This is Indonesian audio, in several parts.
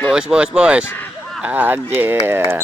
Bos. Anjir.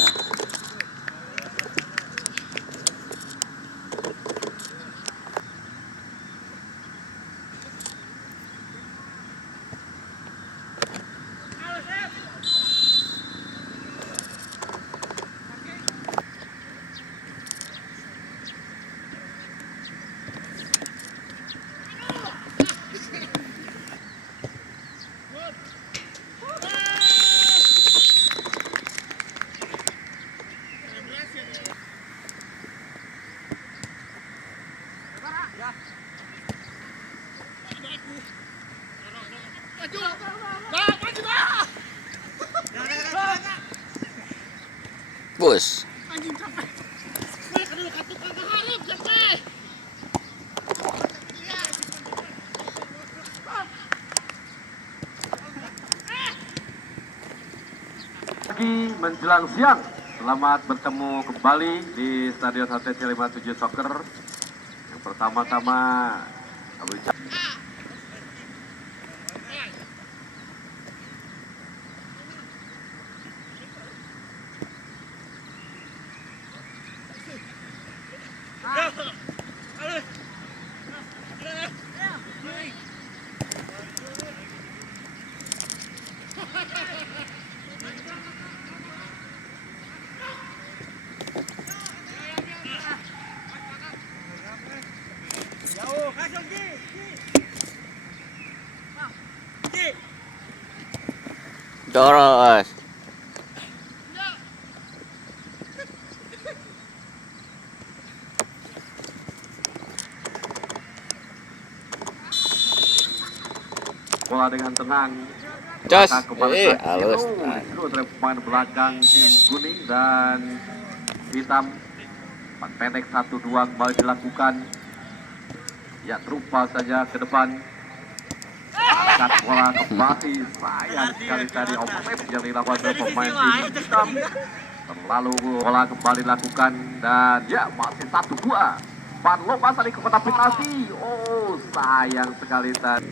Bos. Pagi menjelang siang, selamat bertemu kembali di Stadion HTC 57 Soccer. Yang pertama-tama kami Doros. bola dengan tenang. Jos. Halus. Halus. Itu dari pemain belakang tim kuning dan hitam. Pendek 1-2 kembali dilakukan. Ya, terupa saja ke depan. Angkat bola kembali, sayang sekali tadi offside yang dilakukan oleh pemain tim hitam. Lalu bola kembali dilakukan dan ya masih 1-2. Pan Lopez tadi ke kotak penalti. Oh, sayang sekali tadi.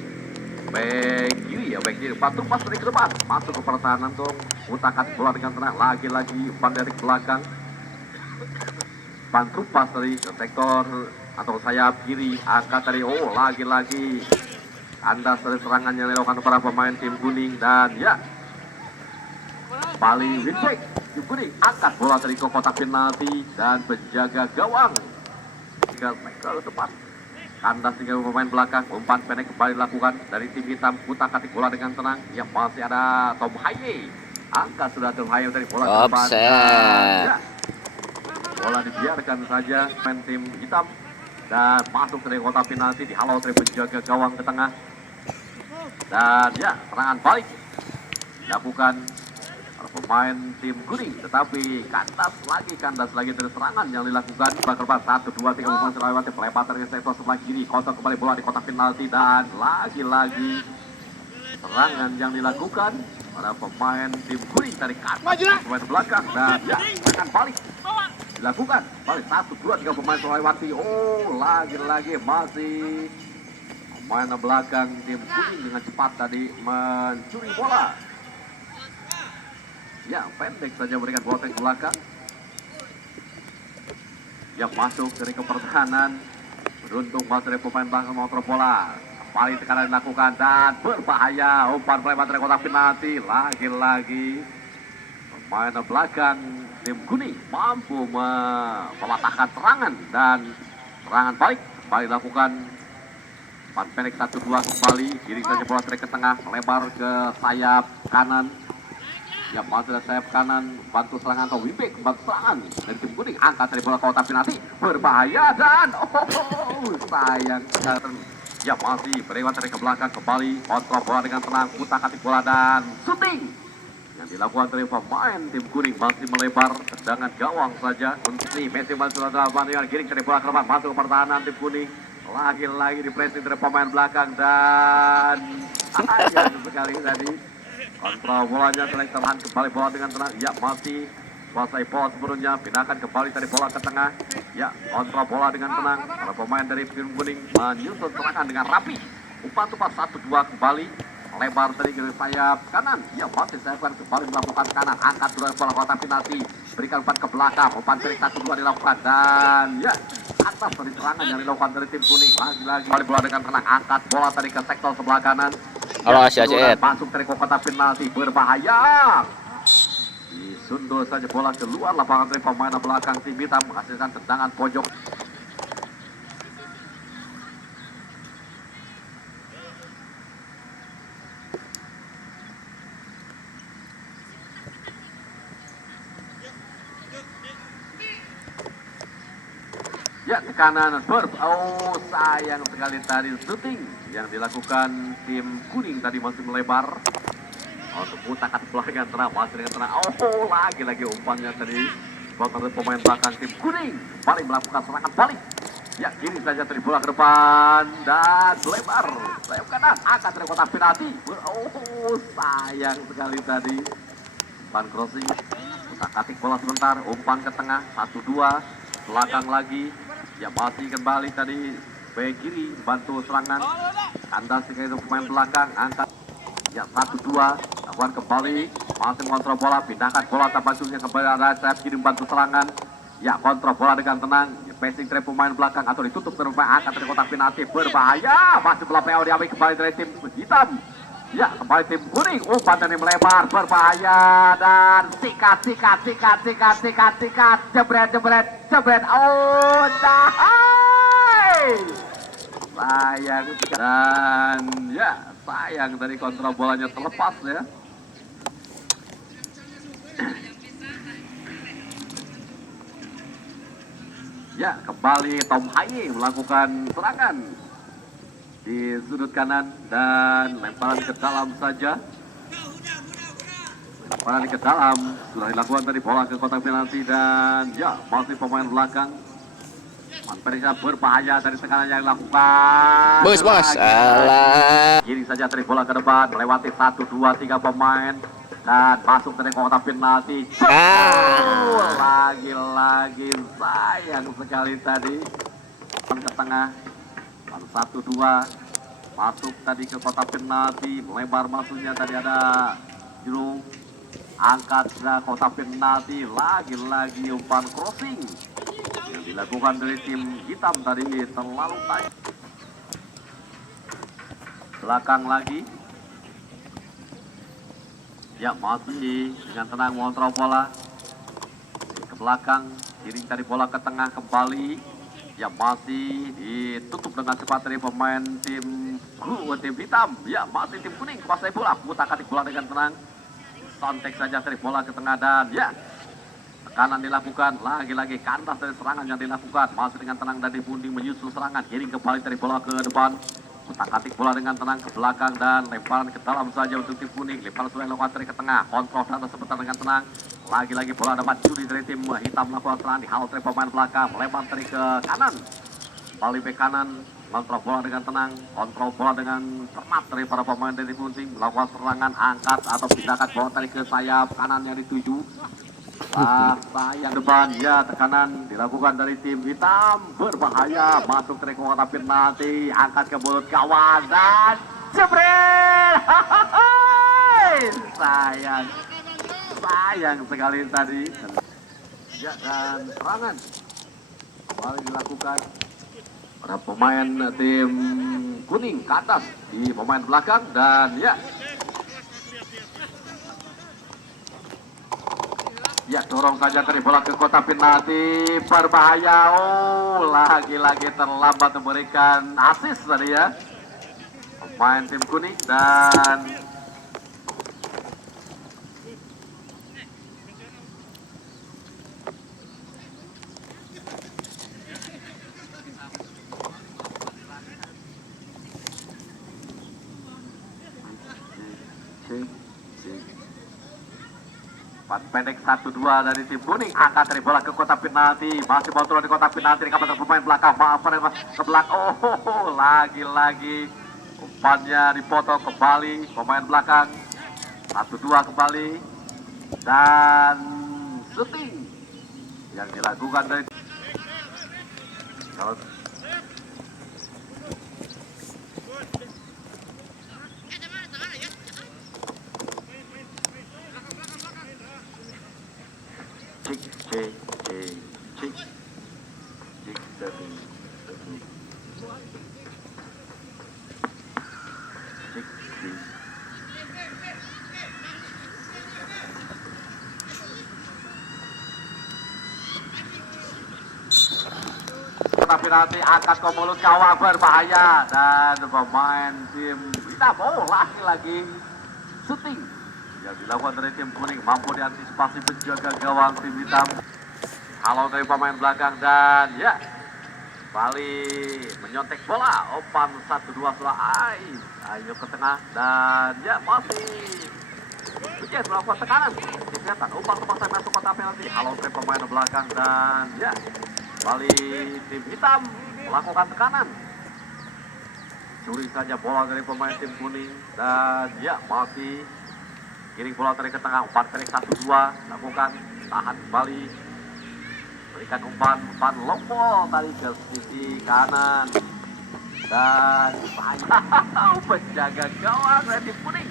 Back kiri. Pan Lopez tadi ke depan, masuk ke pertahanan dong. Utakan bola dengan tenang, lagi-lagi umpan dari belakang. Pan Lopez tadi ke sektor atau sayap kiri, angkat tadi. Oh, lagi-lagi kandas dari serangan yang dilakukan para pemain tim kuning dan ya paling winback tim kuning angkat bola dari ke kotak penalti dan penjaga gawang tinggal ke depan kandas tinggal pemain belakang, umpan pendek kembali dilakukan dari tim hitam. Utak-atik bola dengan tenang, yang masih ada Tom Haye, angkat sudah Tom Haye dari bola ke depan dan ya bola dibiarkan saja pemain tim hitam dan masuk dari kotak penalti, dihalau dari penjaga gawang ke tengah. Dan ya, serangan balik dilakukan oleh pemain tim kuning, tetapi kandas lagi dari serangan yang dilakukan. Berkeluar 1-2-3 pemain selewati pelempar dari sektor sebelah kiri, kotak kembali bola di kotak penalti dan lagi-lagi serangan yang dilakukan pada pemain tim kuning dari kandas pemain belakang dan ya, serangan balik dilakukan balik 1-2-3 pemain selewati. Oh, lagi-lagi masih pemain belakang tim kuning dengan cepat tadi mencuri bola. Ya, pendek saja berikan bola ke belakang. Yang masuk dari ke pertahanan. Beruntung masuk dari pemain belakang motor bola. Kembali tekanan dilakukan dan berbahaya. Umpan pelempar dari kotak penalti. Lagi-lagi pemain belakang tim kuning mampu mematahkan serangan dan serangan balik kembali dilakukan. Umpan pendek 1-2 kembali, giring saja bola trek ke tengah, melebar ke sayap kanan. Ya, masuk dari sayap kanan, bantu serangan atau winback, bantu serangan dari tim kuning, angkat dari bola kotak penalti, berbahaya dan sayang sekali. Ya, masih berlewat dari ke belakang kembali, kontrol bola dengan tenang, utak-atik bola dan shooting yang dilakukan dari pemain tim kuning masih melebar, tendangan gawang saja. Untuk nih, Messi masuk dalam dengan giring dari bola ke depan, masuk ke pertahanan tim kuning. Lagi-lagi di pressing dari pemain belakang dan sayang sekali tadi kontrol bolanya selain terlahan kembali bola dengan tenang. Ya, masih kuasai bola sebelumnya, pindahkan kembali dari bola ke tengah. Ya, kontrol bola dengan tenang. Para pemain dari tim kuning menyusun serangan dengan rapi. Umpan tupas 1-2 kembali lebar dari garis sayap kanan. Ya masih sayapkan kembali melakukan kanan. Angkat dua bola kotak penalti. Berikan umpan ke belakang. Umpan trik 1-2 dilakukan dan ya atas dari serangan yang dilakukan dari tim kuning. Lagi-lagi kembali bola dengan tenang. Angkat bola tadi ke sektor sebelah kanan. Halo Asia Cet. Masuk dari kotak penalti berbahaya. Disundul saja bola keluar lapangan dari pemain belakang tim hitam menghasilkan tendangan pojok. Ya, tekanan oh sayang sekali tadi shooting yang dilakukan tim kuning tadi masih melebar. Untuk mutakan belakang tenang, masih dengan tenang. Oh, lagi-lagi umpannya tadi. Bola pemain belakang tim kuning kembali melakukan serangan balik. Ya, kiri saja tadi bola ke depan dan lebar. Sayap kanan, angkat dari kotak penalti. Oh, sayang sekali tadi. Umpan crossing, utak-atik bola sebentar, umpan ke tengah, 1-2, belakang lagi. Ya, masih kembali tadi back kiri bantu serangan. Kandas sekali itu pemain belakang, angkat. Ya 1-2, lakukan kembali, masih mengontrol bola, pindahkan bola tampaknya kembali ada sayap kiri bantu serangan. Ya kontrol bola dengan tenang, ya, passing dari pemain belakang atau ditutup dari pemain angkat dari kotak penalti berbahaya, masih bola PO diambil kembali dari tim hitam. Ya kembali tim kuning, umpan dari melebar berbahaya dan sikat, jebret, oh sayang dan ya sayang dari kontrol bolanya terlepas ya. Ya kembali Tom Haye melakukan serangan di sudut kanan dan lemparan ke dalam saja. Lemparan ke dalam sudah dilakukan tadi bola ke kotak penalti dan ya masih pemain belakang. Periksa berbahaya dari tekanan yang dilakukan. Bos, alah. Kiri saja dari bola ke depan, melewati 1, 2, 3 pemain dan masuk dari kotak penalti. Lagi-lagi sayang sekali tadi. Ke tengah, 1-2 masuk tadi ke kotak penalti, melebar masuknya tadi ada Juru. Angkat ke kotak penalti, lagi-lagi umpan crossing yang dilakukan dari tim hitam tadi terlalu tight. Belakang lagi. Ya masih dengan tenang mengontrol bola. Ke belakang, kirim tadi bola ke tengah kembali. Ya masih ditutup dengan cepat dari pemain tim hitam. Ya masih tim kuning kuasai bola. Utak-atik bola dengan tenang. Sontek saja dari bola ke tengah dan ya tekanan dilakukan, lagi-lagi kandas dari serangan yang dilakukan, masih dengan tenang dari Pundi menyusul serangan, kirim kembali dari bola ke depan, utak-atik bola dengan tenang ke belakang dan lemparan ke dalam saja untuk tim kuning. Lemparan sudah dilakukan dari ke tengah, kontrol dan sebentar dengan tenang, lagi-lagi bola dapat curi dari tim hitam melakukan serangan, dihalau dari pemain belakang, melebar dari ke kanan, balik ke kanan, kontrol bola dengan tenang, kontrol bola dengan cermat dari para pemain dari Pundi, melakukan serangan, angkat atau pindahkan bola dari ke sayap kanan yang dituju. Sayang depan ya, tekanan dilakukan dari tim hitam berbahaya, masuk dari kotak penalti, angkat ke mulut kawan dan jebret. Sayang sekali tadi ya, dan serangan kembali dilakukan para pemain tim kuning ke atas di pemain belakang dan ya dorong saja dari bola ke kotak penalti berbahaya. Oh lagi-lagi terlambat memberikan assist tadi ya pemain tim kuning dan pendek 1-2 dari tim kuning, angkat dari bola ke kotak penalti, masih kontrol di kotak penalti, di kawasan pemain belakang, ke belakang, oh lagi-lagi umpannya dipotong kembali pemain belakang, 1-2 kembali dan shooting yang dilakukan dari kalau cik cik cik cik cik dedung dedung cik cik. Tapi nanti angkat ke mulut gawang berbahaya dan pemain tim hitam lagi syuting yang dilakukan dari tim kuning mampu diantisipasi penjaga gawang tim hitam. Halau dari pemain belakang dan ya Bali menyontek bola umpan 1-2 setelah ayo ke tengah dan ya masih Yes, melakukan tekanan kelihatan umpan terpaksa masuk kotak penalti. Halau dari pemain belakang dan ya Bali tim hitam melakukan tekanan. Curi saja bola dari pemain tim kuning dan ya masih kiring bola tarik ke tengah umpan pendek 1-2 lakukan tahan Bali berikan umpan lompol tadi ke sisi kanan dan penjaga gawang dari tim kuning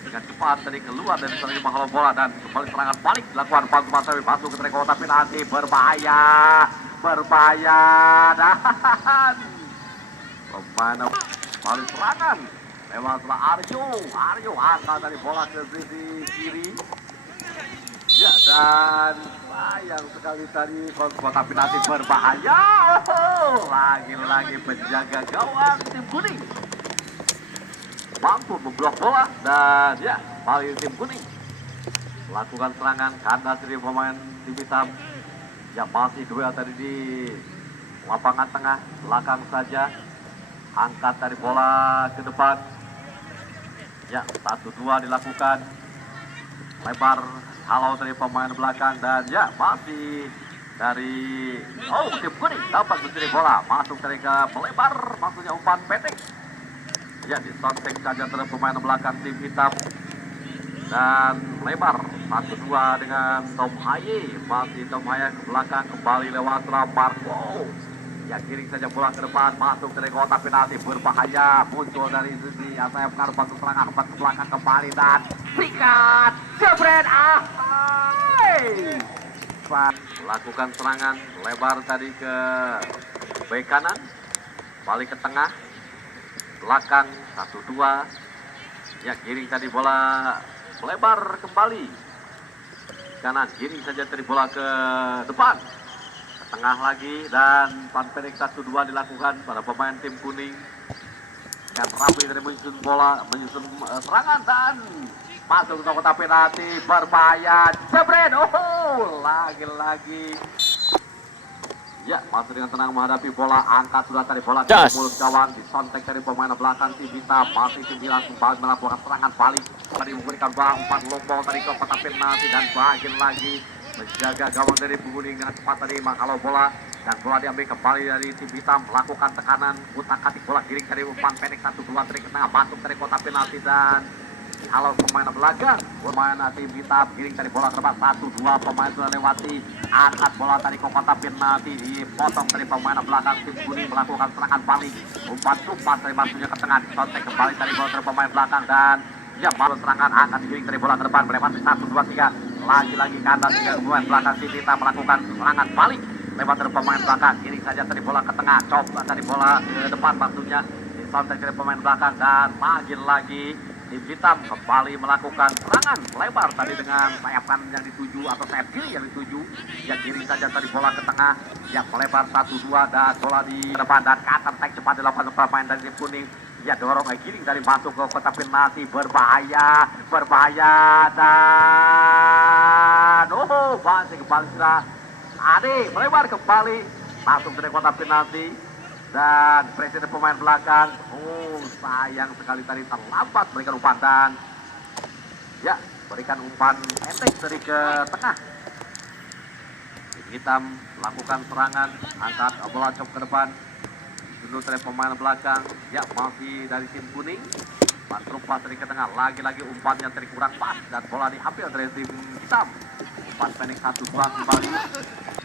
dengan cepat tadi keluar dari penerima halau bola dan kembali serangan balik dilakukan Pantu Masawi masuk ke kotak penalti berbahaya dan pemain balik serangan lewat Aryo angkat dari bola ke sisi kiri ya dan sayang sekali tadi kotak penalti berbahaya lagi-lagi penjaga gawang tim kuning mampu memblok bola dan ya Bali tim kuning melakukan serangan kandas dari pemain tim hitam yang masih duel tadi di lapangan tengah belakang saja angkat dari bola ke depan ya 1-2 dilakukan lebar halau dari pemain belakang dan ya masih dari tim kuning dapat mencuri bola masuk dari ke melebar maksudnya umpan pendek ya disontek saja terhadap pemain belakang tim hitam dan lebar 1-2 dengan Tom Haye masih Tom Haye ke belakang kembali lewat Marco ya kiring saja bola ke depan masuk dari kotak penalti berbahaya muncul dari sisi Asaya pengaruh bantu serangan umpan ke belakang kembali dan sikat jebret lakukan serangan lebar tadi ke bek kanan balik ke tengah belakang 1-2 ya kiring tadi bola melebar kembali kanan kiring saja tadi bola ke depan ke tengah lagi dan umpan pendek 1-2 dilakukan pada pemain tim kuning dan rapi dari menyusun bola menyusun serangan dan masuk ke kotak penalti berbahaya jebret lagi-lagi ya masuk dengan tenang menghadapi bola angkat sudah tadi bola ke mulut gawang disontek dari pemain belakang tim hitam masih tim hitam kembali melakukan serangan balik tadi memberikan bola umpan lompol tadi ke kotak penalti dan bagian lagi menjaga gawang dari kuning dengan cepat tadi menghalau bola dan bola diambil kembali dari tim hitam melakukan tekanan utak-atik bola kiring dari umpan pendek 1-2 dari ke tengah masuk dari kotak penalti dan dihalau pemain belakang pemain tim hitam kiring dari bola ke depan 1-2 pemain sudah lewati angkat bola tadi ke kotak penalti dipotong dari pemain belakang tim kuning melakukan serangan balik umpan tumpas dari masuknya ke tengah disontek kembali dari bola dari pemain belakang dan ya baru serangan angkat kiring dari bola ke depan melewati 1-2-3 lagi-lagi kandas dari pemain belakang tim hitam melakukan serangan balik lewat dari pemain belakang kiring saja dari bola ke tengah coba dari bola ke depan maksudnya disontek dari pemain belakang dan lagi tim hitam kembali melakukan serangan lebar tadi dengan sayap kanan yang dituju atau sayap kiri yang dituju yang kiring saja tadi bola ke tengah yang melebar 1-2 dan bola di depan dan counter attack cepat dilakukan pemain dari tim kuning ya dorong kiring dari masuk ke kotak penalti berbahaya dan masih kembali sudah Ade melebar kembali masuk dari kotak penalti dan presiden pemain belakang sayang sekali tadi terlambat berikan umpan dan ya berikan umpan pendek dari ke tengah tim hitam melakukan serangan angkat bola cop ke depan dulu dari pemain belakang ya masih dari tim kuning Patruk pas dari ke tengah lagi-lagi umpannya tadi kurang pas dan bola diambil dari tim hitam umpan pendek 1-2 kembali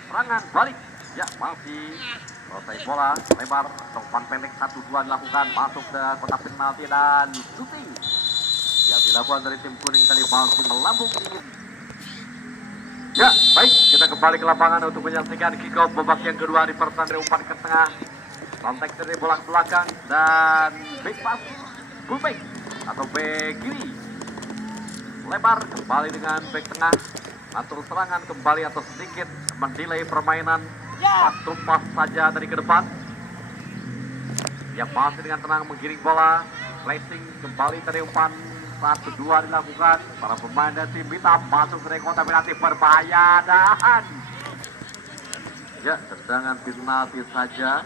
serangan balik ya masih selesai bola lebar umpan pendek 1-2 dilakukan masuk ke kotak penalti dan shooting yang dilakukan dari tim kuning tadi masih melambung tinggi ya baik kembali ke lapangan untuk menyaksikan kick off babak yang kedua di pertandingan umpan ke tengah. Kontak dari bola ke belakang dan back pass fullback atau back kiri. Lebar kembali dengan back tengah. Atur serangan kembali atau sedikit mendelay permainan. Satu pas saja dari ke depan. Yang masih dengan tenang menggiring bola. Placing kembali dari umpan 1-2 dilakukan. Para pemain dari tim hitam masuk ke kotak penalti berbahaya dan ya tendangan penalti saja.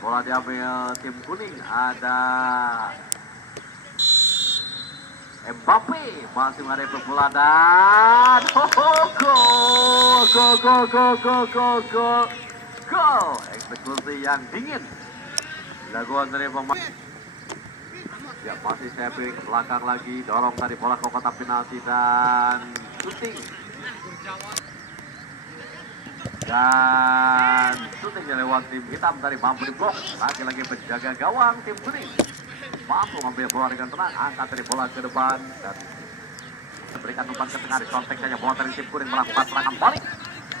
Bola diambil tim kuning, ada Mbappe masih menghadapi bola dan gol eksekusi yang dingin dilakukan dari pemain. Ya masih saya pilih ke belakang lagi, dorong dari bola ke kotak penalti dan shooting. Dan shootingnya lewat tim hitam dari mampu diblok. Lagi-lagi penjaga gawang tim kuning mampu mengambil bola dengan tenang, angkat dari bola ke depan dan berikan umpan ke tengah. Di kontek saja bola dari tim kuning melakukan serangan balik.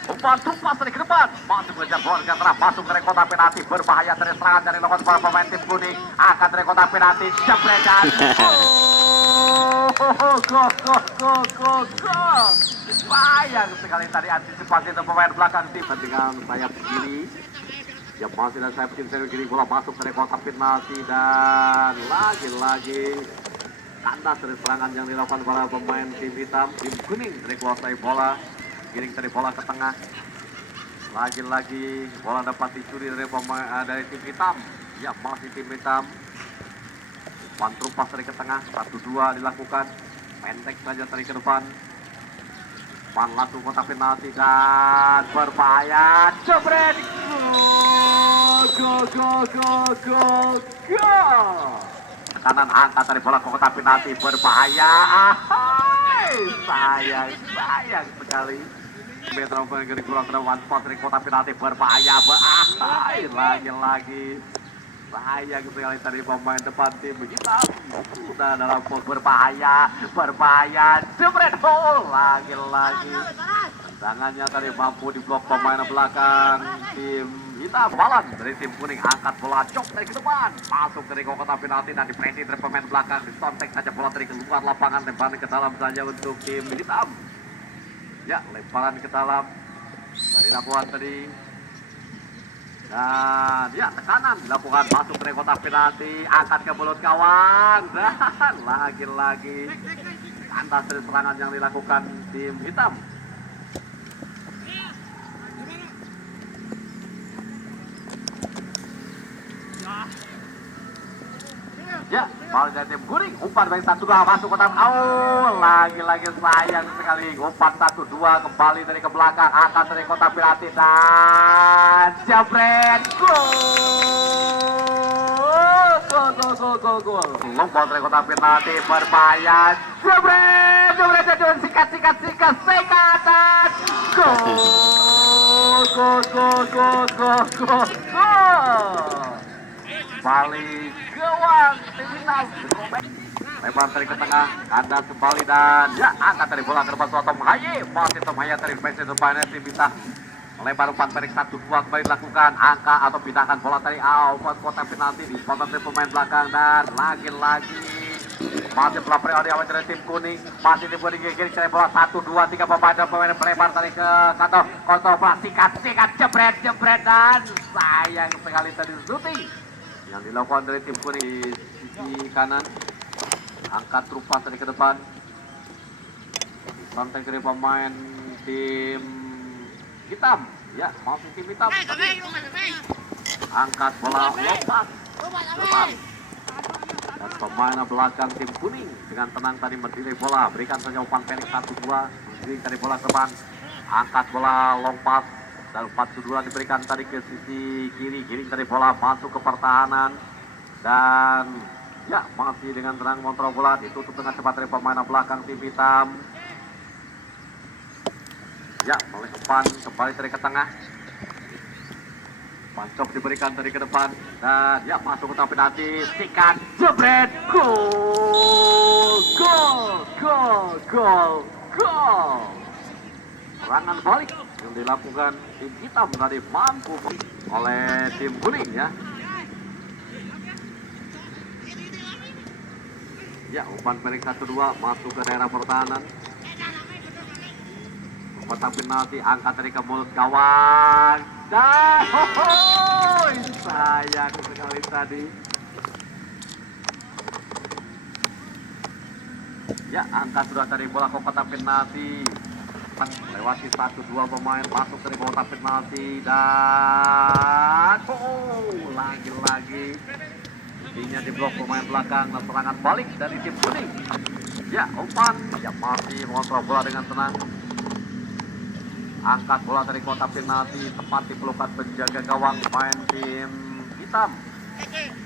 Umpan tumpas dari ke depan, masuk mengejar bola dengan tenang, masuk dari kotak penalti, berbahaya dari serangan dari lawan para pemain tim kuning. Angkat dari kotak penalti, jebretan. Gol. Sayang sekali tadi antisipasi dari pemain belakang tim dengan sayap kiri. Yang masih dan sayap tim kiri, bola masuk dari kotak penalti dan lagi-lagi kandas dari serangan yang dilakukan para pemain tim hitam. Tim kuning dari kuasai bola, giring dari bola ke tengah. Lagi-lagi bola dapat dicuri dari pemain dari tim hitam. Ya masih tim hitam. Umpan terupas dari ke tengah, 1-2 dilakukan. Pendek saja dari ke depan. Umpan langsung kotak penalti dan berbahaya. Jebret. Gol. Kanan angkat dari bola ke kotak penalti, berbahaya. Sayang sekali. Metro pengen kurang terlawan spot dari kotak penalti, berbahaya. Lagi-lagi. Sayang sekali tadi pemain depan tim hitam. Sudah dalam pos berbahaya. Jebret gol. Lagi-lagi. Tendangannya tadi mampu diblok pemain belakang tim hitam. Balan dari tim kuning, angkat bola cok dari ke depan, masuk dari kotak penalti dan dipresi dari pemain belakang. Disontek saja bola dari keluar lapangan, lemparan ke dalam saja untuk tim hitam. Ya, lemparan ke dalam dari lakukan tadi. Dan ya tekanan dilakukan, masuk dari kotak penalti, angkat ke mulut gawang dan lagi-lagi kandas dari serangan yang dilakukan tim hitam. Ya, bal dari tim kuning, umpan baik 1-2 masuk kotak. Lagi-lagi sayang sekali. Umpan 1-2 kembali dari ke belakang, angkat dari kotak penalti dan jebret gol. Lompat dari kotak penalti, berbahaya. Jebret sikat dan gol. Balik gawang tim hitam. Lebar dari ke tengah, kandas kembali dan ya angkat dari bola ke depan Tom Haye. Masih Tom Haye dari defense depannya tim hitam. Melebar umpan pendek 1-2 kembali dilakukan, angka atau pindahkan bola dari kotak penalti di spot dari pemain belakang dan lagi-lagi masih pelapor di awal dari tim kuning, masih tim kuning gigi dari bola 1-2-3 pemain melebar dari ke kantor sikat jebret dan sayang sekali tadi shooting yang dilakukan dari tim kuning di sisi kanan. Angkat terupas dari ke depan, santai dari pemain tim hitam. Ya, masuk tim hitam. Angkat bola lompat depan. Dan pemain belakang tim kuning dengan tenang tadi mendelay bola, berikan saja umpan pendek 1-2, giring dari bola ke depan, angkat bola lompat dan 4-2 diberikan tadi ke sisi kiri, giring dari bola masuk ke pertahanan dan ya masih dengan tenang mengontrol bola, ditutup dengan cepat dari pemain belakang tim hitam. Ya, umpan kembali dari ke tengah, pancok diberikan dari ke depan dan ya masuk ke penalti, sikat jebret gol. serangan balik yang dilakukan tim hitam tadi mampu oleh tim kuning ya. Ya, umpan pendek 1-2 masuk ke daerah pertahanan. Kotak penalti angkat dari ke mulut gawang dan sayang sekali tadi. Ya, angkat sudah dari bola ke kotak penalti. Lewati 1-2 pemain masuk dari kotak penalti dan lagi-lagi intinya di blok pemain belakang dan serangan balik dari tim kuning. Ya, umpan yang masih mengontrol bola dengan tenang. Angkat bola dari kotak penalti tepat di pelukan penjaga gawang pemain tim hitam.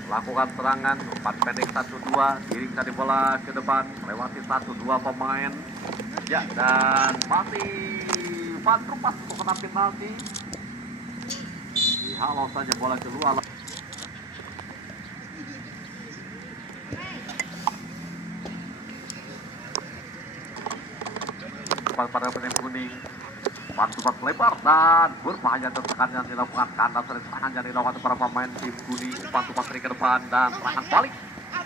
Lakukan serangan umpan pendek 1-2, giring dari bola ke depan melewati 1-2 pemain. Ya, dan masih umpan terupas untuk kotak penalti. Dihalau saja bola keluar. Pada pemain kuning bantu lebar dan berbahaya tertekan yang dilakukan kandas dari tangan yang dilakukan para pemain tim kuning. Bantu ke depan dan serangan balik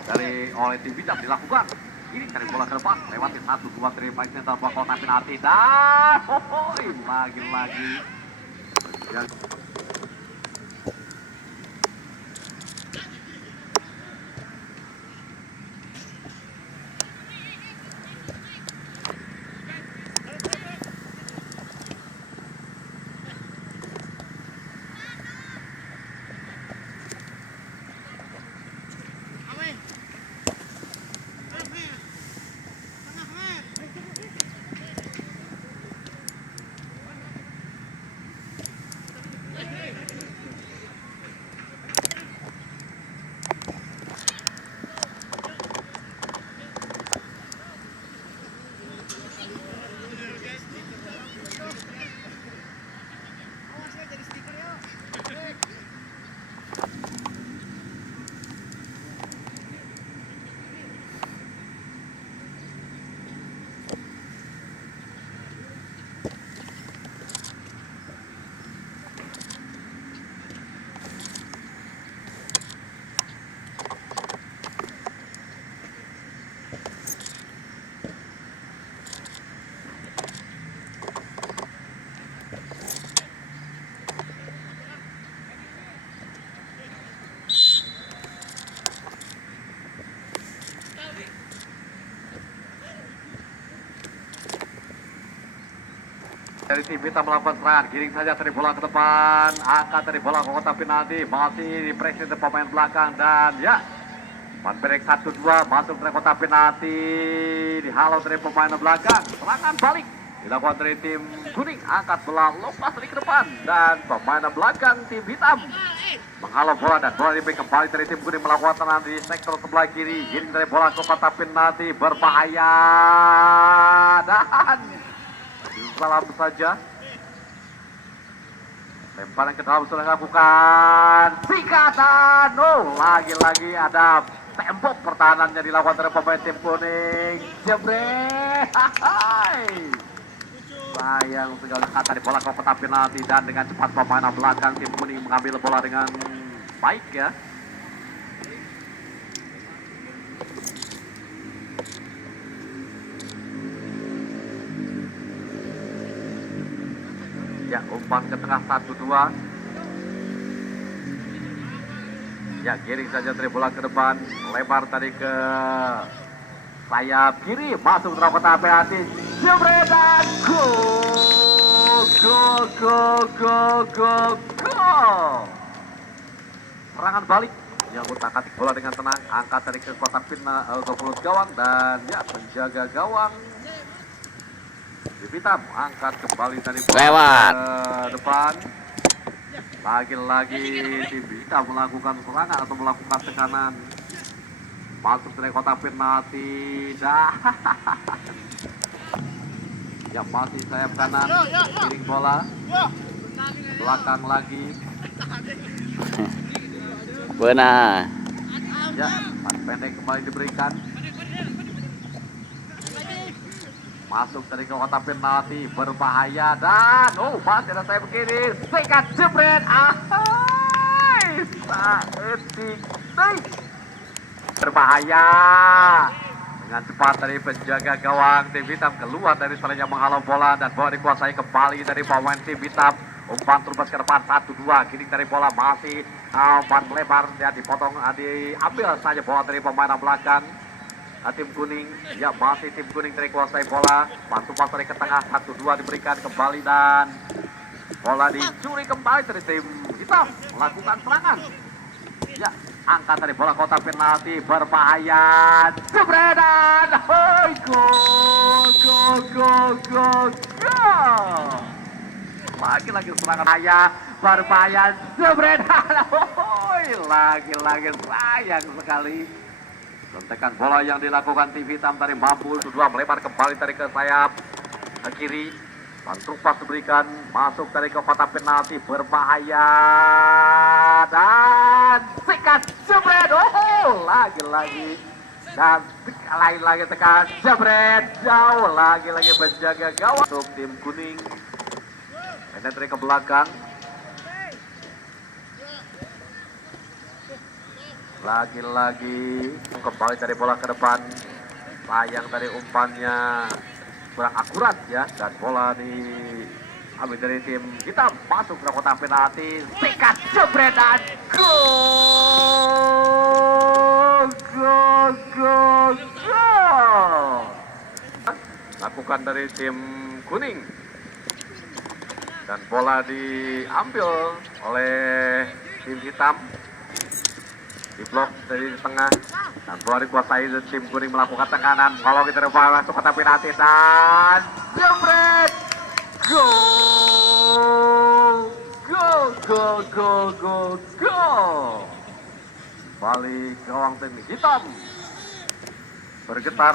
dari oleh tim hitam dilakukan. Ini cari bola ke depan lewati 1-2 dari baik center bola kotak penalti dan lagi-lagi dari tim hitam melakukan serangan, giring saja dari bola ke depan, angkat dari bola ke kotak penalti, masih dipresin dari pemain belakang dan ya, umpan pendek 1-2 masuk dari kotak penalti, dihalau dari pemain belakang, serangan balik dilakukan dari tim kuning, angkat bola lepas dari ke depan dan pemain belakang tim hitam menghalau bola dan bola diberi kembali dari tim kuning melakukan serangan di sektor sebelah kiri, giring dari bola ke kotak penalti berbahaya dan salam saja. Lemparan ke dalam sudah dilakukan. Sikatan. Lagi-lagi ada tembok pertahanannya dilakukan oleh pemain tim kuning. Jebret. Sayang sekali kata di bola ke kotak penalti dan dengan cepat pemain belakang tim kuning mengambil bola dengan baik ya. Ya, umpan ke tengah 1-2. Ya, giring saja dari bola ke depan. Lebar tadi ke sayap kiri. Masuk dalam kotak penalti. Jebretan. Go. Serangan balik. Yang utak-atik bola dengan tenang. Angkat tadi ke kotak penalti ke mulut gawang. Dan ya, menjaga gawang. Hitam angkat kembali tadi lewat ke depan. Lagi-lagi tim hitam melakukan serangan atau melakukan tekanan. Masuk dari kotak penalti dan yang masih sayap kanan kiring bola belakang lagi. benar Ya, pendek kembali diberikan. masuk dari ke kotak penalti berbahaya dan masih ada saya begini sikat jebret saetik berbahaya dengan cepat dari penjaga gawang tim hitam keluar dari serangnya menghalau bola dan bola dikuasai kembali dari pemain tim hitam. Umpan terus ke depan 1-2 kini dari bola masih umpan melebar dan dipotong diambil saja bola dari pemain belakang tim kuning. Ya masih tim kuning dari kuasai bola masuk dari ke tengah 1-2 diberikan kembali dan bola dicuri kembali dari tim hitam melakukan serangan. Ya angkat dari bola kotak penalti berbahaya jebretan gol lagi serangan bahaya berbahaya jebretan lagi sayang sekali lontakan bola yang dilakukan tim hitam tadi mampu dua melebar kembali dari ke sayap ke kiri dan pas diberikan masuk dari ke kotak penalti berbahaya dan sikat jebret lagi dan lain lagi tekan jebret jauh lagi penjaga gawang untuk tim kuning penetrasi ke belakang lagi kembali dari bola ke depan sayang dari umpannya kurang akurat ya dan bola diambil dari tim hitam masuk ke kotak penalti sikat jebret dan gol lakukan dari tim kuning dan bola diambil oleh tim hitam diblok dari tengah dan bola dikuasai tim kuning melakukan tekanan kalau kita bola masuk kotak penalti dan jebret gol balik gawang tim hitam bergetar